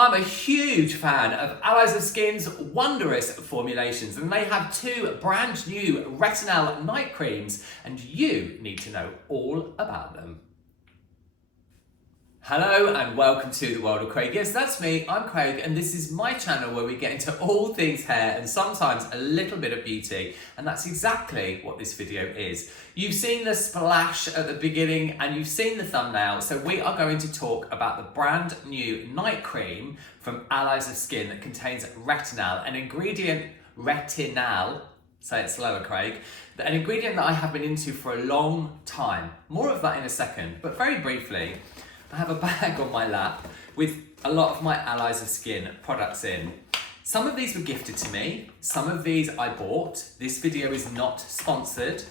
I'm a huge fan of A.O.S. of Skin's wondrous formulations, and they have two brand new Retinal night creams, and you need to know all about them. Hello and welcome to the world of Craig. Yes, that's me, I'm Craig, and this is my channel where we get into all things hair and sometimes a little bit of beauty, and that's exactly what this video is. You've seen the splash at the beginning and you've seen the thumbnail, so we are going to talk about the brand new night cream from A.O.S. of Skin that contains retinal, an ingredient, retinal, say it slower Craig, an ingredient that I have been into for a long time. More of that in a second, but very briefly, I have a bag on my lap with a lot of my A.O.S. of Skin products in. Some of these were gifted to me, some of these I bought. This video is not sponsored.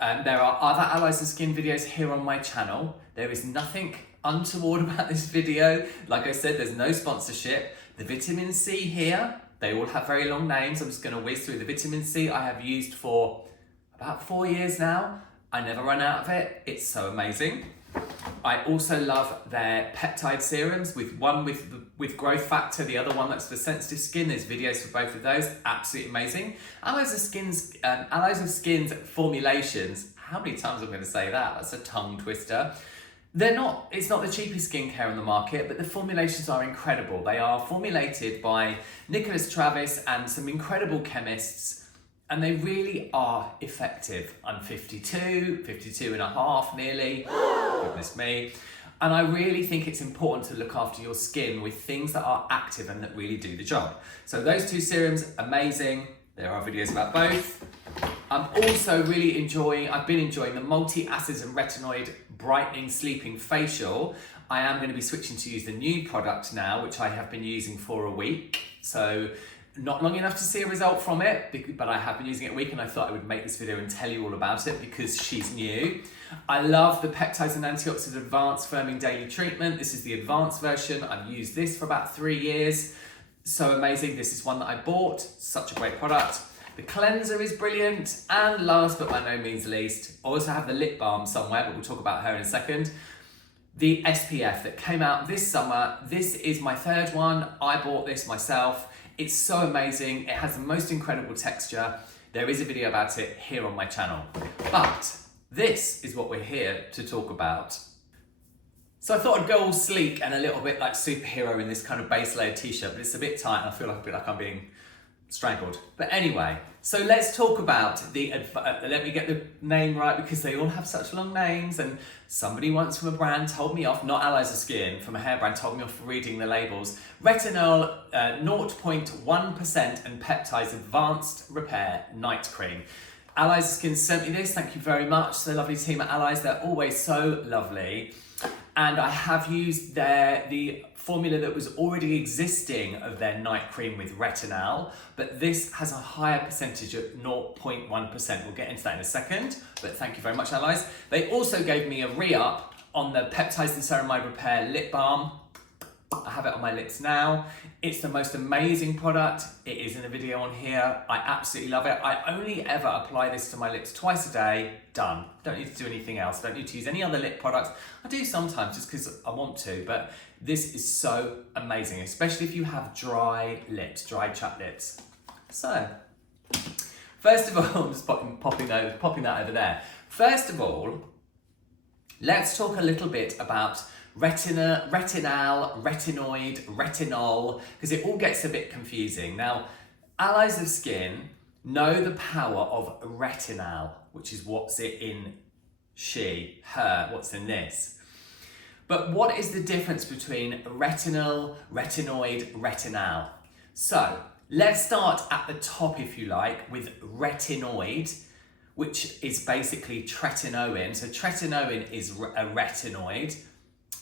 There are other A.O.S. of Skin videos here on my channel. There is nothing untoward about this video. Like I said, there's no sponsorship. The vitamin C here, they all have very long names. I'm just gonna whiz through the vitamin C I have used for about 4 years now. I never run out of it. It's so amazing. I also love their peptide serums, with one with growth factor, the other one that's for sensitive skin. There's videos for both of those, absolutely amazing. A.O.S. of Skin's formulations, how many times I'm going to say that? That's a tongue twister. It's not the cheapest skincare on the market, but the formulations are incredible. They are formulated by Nicholas Travis and some incredible chemists, and they really are effective. I'm 52 and a half nearly, goodness me. And I really think it's important to look after your skin with things that are active and that really do the job. So those two serums, amazing. There are videos about both. I'm also really I've been enjoying the multi-acids and retinoid brightening sleeping facial. I am going to be switching to use the new product now, which I have been using for a week. So not long enough to see a result from it, but I have been using it a week and I thought I would make this video and tell you all about it because she's new. I love the Peptides and Antioxidant Advanced Firming Daily Treatment. This is the advanced version. I've used this for about 3 years. So amazing. This is one that I bought. Such a great product. The cleanser is brilliant. And last but by no means least, I also have the lip balm somewhere, but we'll talk about her in a second. The SPF that came out this summer. This is my third one. I bought this myself. It's so amazing. It has the most incredible texture. There is a video about it here on my channel. But this is what we're here to talk about. So I thought I'd go all sleek and a little bit like superhero in this kind of base layer t-shirt, but it's a bit tight and I feel like a bit like I'm being strangled. But anyway, so let's talk about let me get the name right because they all have such long names, and somebody once from a brand told me off, not A.O.S. of Skin, from a hair brand told me off for reading the labels. Retinol 0.1% and Peptides Advanced Repair Night Cream. A.O.S. of Skin sent me this, thank you very much. The lovely team at A.O.S, they're always so lovely. And I have used the formula that was already existing of their night cream with retinal, but this has a higher percentage of 0.1%. We'll get into that in a second, but thank you very much, A.O.S. They also gave me a re-up on the Peptides and Ceramide Repair Lip Balm. I have it on my lips now. It's the most amazing product. It is in a video on here. I absolutely love it. I only ever apply this to my lips twice a day, done. Don't need to do anything else. Don't need to use any other lip products. I do sometimes just because I want to, but this is so amazing, especially if you have dry lips, dry chapped lips. So, first of all, I'm just popping that over there. First of all, let's talk a little bit about retinal, retinoid, retinol, because it all gets a bit confusing. Now, A.O.S. of Skin know the power of retinal, which is what's it in her, what's in this. But what is the difference between retinal, retinoid, retinal? So let's start at the top, if you like, with retinoid, which is basically tretinoin. So tretinoin is a retinoid.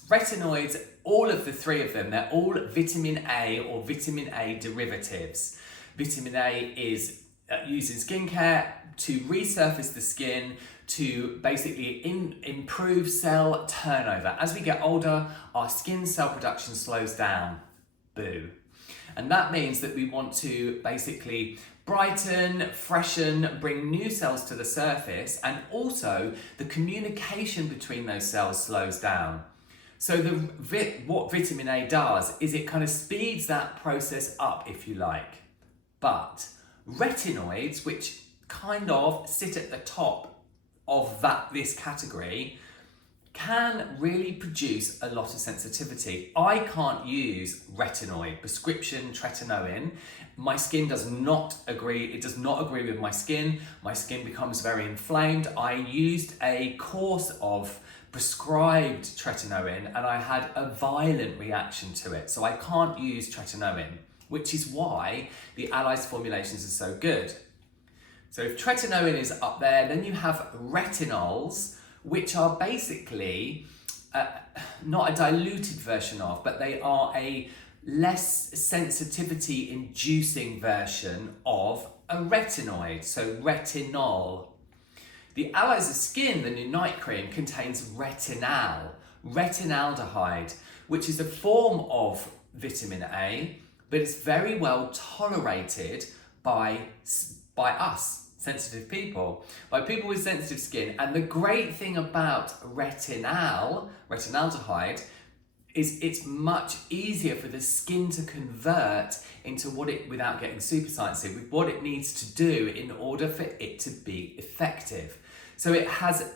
Retinoids, all of the three of them, they're all vitamin A or vitamin A derivatives. Vitamin A is used in skincare to resurface the skin, to basically improve cell turnover. As we get older, our skin cell production slows down. Boo. And that means that we want to basically brighten, freshen, bring new cells to the surface, and also the communication between those cells slows down. So what vitamin A does is it kind of speeds that process up, if you like. But retinoids, which kind of sit at the top of this category, can really produce a lot of sensitivity. I can't use retinoid, prescription tretinoin. My skin does not agree. It does not agree with my skin. My skin becomes very inflamed. I used a course of prescribed tretinoin and I had a violent reaction to it. So I can't use tretinoin, which is why the A.O.S formulations are so good. So if tretinoin is up there, then you have retinols, which are basically not a diluted version of, but they are a less sensitivity inducing version of a retinoid, so retinol. The A.O.S Skin, the new night cream, contains retinal, retinaldehyde, which is a form of vitamin A, but it's very well tolerated by us, sensitive people, by people with sensitive skin. And the great thing about retinaldehyde, is it's much easier for the skin to convert into without getting super sciencey, with what it needs to do in order for it to be effective. So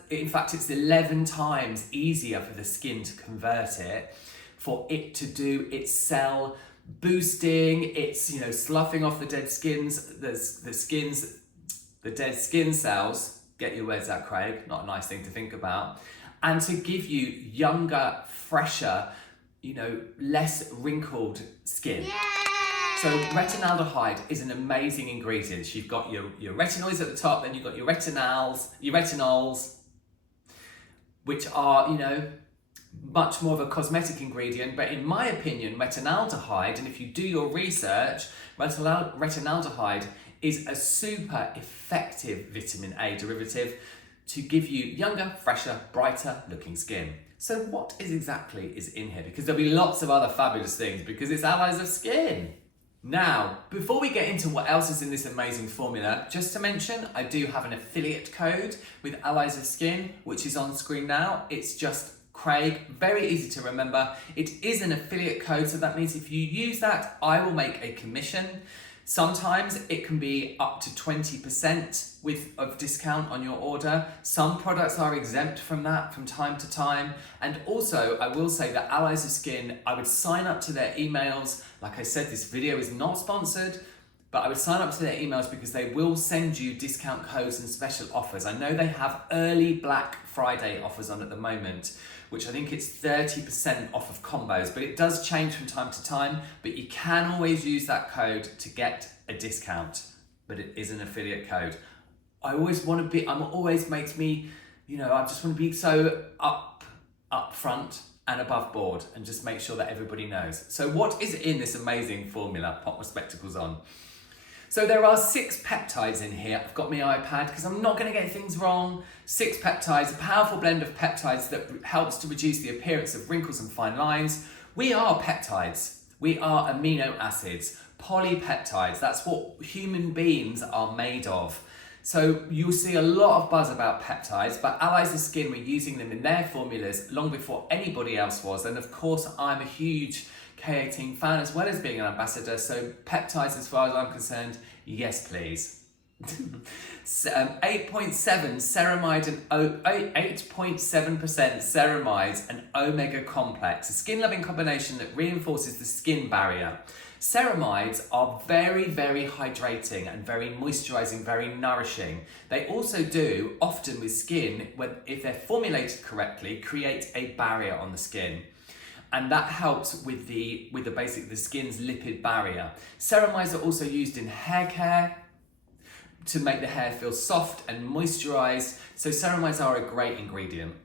in fact, it's 11 times easier for the skin to convert it, for it to do its cell boosting, it's, sloughing off the dead the dead skin cells, get your words out, Craig, not a nice thing to think about, and to give you younger, fresher, less wrinkled skin. Yay! So retinaldehyde is an amazing ingredient. You've got your retinoids at the top, then you've got your retinols, which are, much more of a cosmetic ingredient. But in my opinion, retinaldehyde, and if you do your research, retinaldehyde is a super effective vitamin A derivative to give you younger, fresher, brighter looking skin. So what exactly is in here? Because there'll be lots of other fabulous things, because it's A.O.S Skin. Now, before we get into what else is in this amazing formula, just to mention, I do have an affiliate code with A.O.S Skin, which is on screen now. It's just Craig, very easy to remember. It is an affiliate code, so that means if you use that, I will make a commission. Sometimes it can be up to 20% of discount on your order. Some products are exempt from that from time to time. And also, I will say that A.O.S Skin, I would sign up to their emails. Like I said, this video is not sponsored, but I would sign up to their emails because they will send you discount codes and special offers. I know they have early Black Friday offers on at the moment, which I think it's 30% off of combos, but it does change from time to time, but you can always use that code to get a discount, but it is an affiliate code. I always makes me, I just want to be so up front and above board and just make sure that everybody knows. So what is in this amazing formula? Pop my spectacles on. So there are 6 peptides in here. I've got my iPad because I'm not going to get things wrong. 6 peptides, a powerful blend of peptides that helps to reduce the appearance of wrinkles and fine lines. We are peptides. We are amino acids, polypeptides. That's what human beings are made of. So you'll see a lot of buzz about peptides, but A.O.S Skin were using them in their formulas long before anybody else was. And of course, I'm a huge K18 fan as well as being an ambassador, so peptides, as far as I'm concerned, yes please. 8.7 ceramide and 8.7% ceramides and omega complex, a skin-loving combination that reinforces the skin barrier. Ceramides are very, very hydrating and very moisturizing, very nourishing. They also do, often with skin, if they're formulated correctly, create a barrier on the skin. And that helps with the skin's lipid barrier. Ceramides are also used in hair care to make the hair feel soft and moisturized. So ceramides are a great ingredient.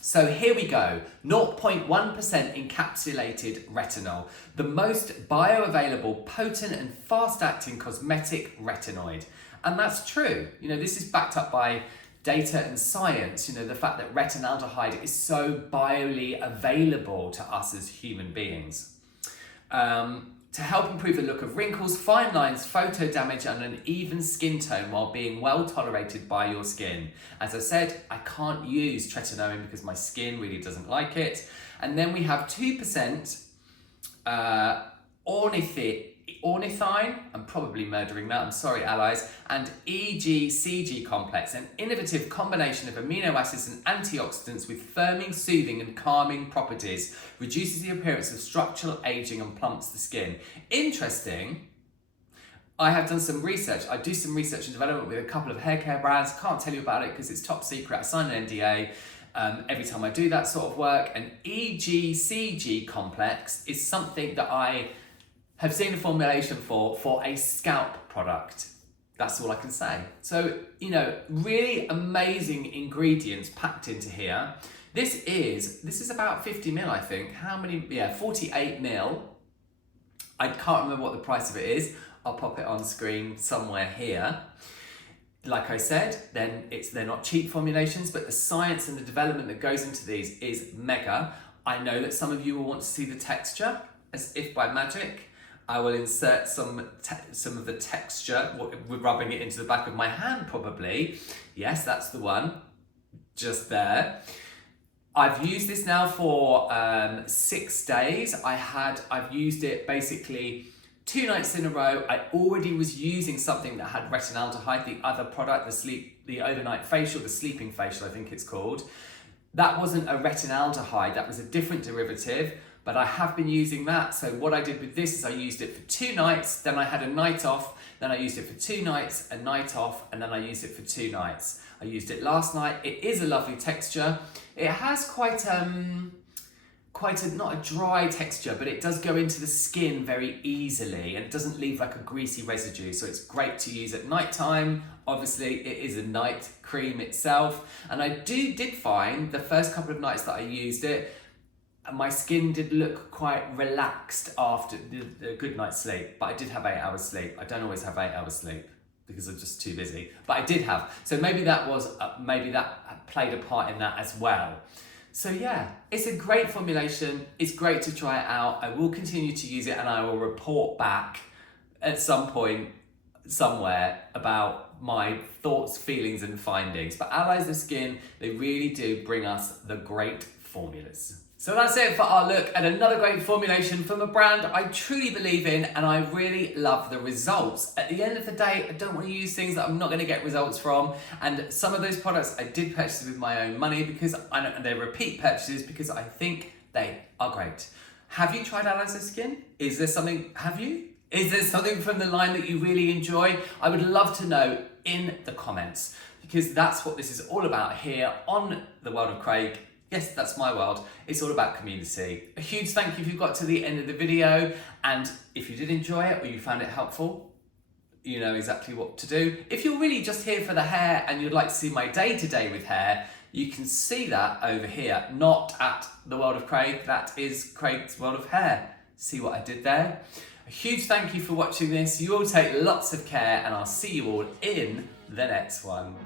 So here we go, 0.1% encapsulated retinol, the most bioavailable, potent and fast-acting cosmetic retinoid. And that's true. This is backed up by data and science, the fact that retinaldehyde is so biologically available to us as human beings. to help improve the look of wrinkles, fine lines, photo damage, and an even skin tone while being well tolerated by your skin. As I said, I can't use tretinoin because my skin really doesn't like it. And then we have 2% ornithine, I'm probably murdering that, I'm sorry allies, and EGCG complex, an innovative combination of amino acids and antioxidants with firming, soothing and calming properties, reduces the appearance of structural aging and plumps the skin. Interesting, I have done some research. I do some research and development with a couple of hair care brands. Can't tell you about it because it's top secret. I signed an NDA. Every time I do that sort of work, an EGCG complex is something that I have seen a formulation for a scalp product. That's all I can say. So, you know, really amazing ingredients packed into here. This is about 50 mil, I think. How many? Yeah, 48 mil. I can't remember what the price of it is. I'll pop it on screen somewhere here. Like I said, then they're not cheap formulations, but the science and the development that goes into these is mega. I know that some of you will want to see the texture, as if by magic. I will insert some of the texture, with rubbing it into the back of my hand probably. Yes, that's the one, just there. I've used this now for 6 days. I've used it basically 2 nights in a row. I already was using something that had retinaldehyde, the other product, the overnight facial, the sleeping facial, I think it's called. That wasn't a retinaldehyde, that was a different derivative, but I have been using that. So what I did with this is I used it for 2 nights, then I had a night off, then I used it for 2 nights, a night off, and then I used it for 2 nights. I used it last night. It is a lovely texture. It has quite not a dry texture, but it does go into the skin very easily and it doesn't leave like a greasy residue. So it's great to use at night time. Obviously it is a night cream itself. And I did find the first couple of nights that I used it, my skin did look quite relaxed after a good night's sleep, but I did have 8 hours sleep. I don't always have 8 hours sleep because I'm just too busy, but I did have. So maybe that played a part in that as well. So yeah, it's a great formulation. It's great to try it out. I will continue to use it and I will report back at some point somewhere about my thoughts, feelings and findings. But Allies of Skin, they really do bring us the great formulas. So that's it for our look at another great formulation from a brand I truly believe in and I really love the results. At the end of the day, I don't want to use things that I'm not going to get results from, and some of those products I did purchase with my own money because I know they're repeat purchases because I think they are great. Have you tried Allies of Skin? Is there something from the line that you really enjoy? I would love to know in the comments because that's what this is all about here on The World of Craig. Yes, that's my world. It's all about community. A huge thank you if you got to the end of the video, and if you did enjoy it or you found it helpful, you know exactly what to do. If you're really just here for the hair and you'd like to see my day-to-day with hair, you can see that over here, not at The World of Craig, that is Craig's World of Hair. See what I did there? A huge thank you for watching this. You all take lots of care and I'll see you all in the next one.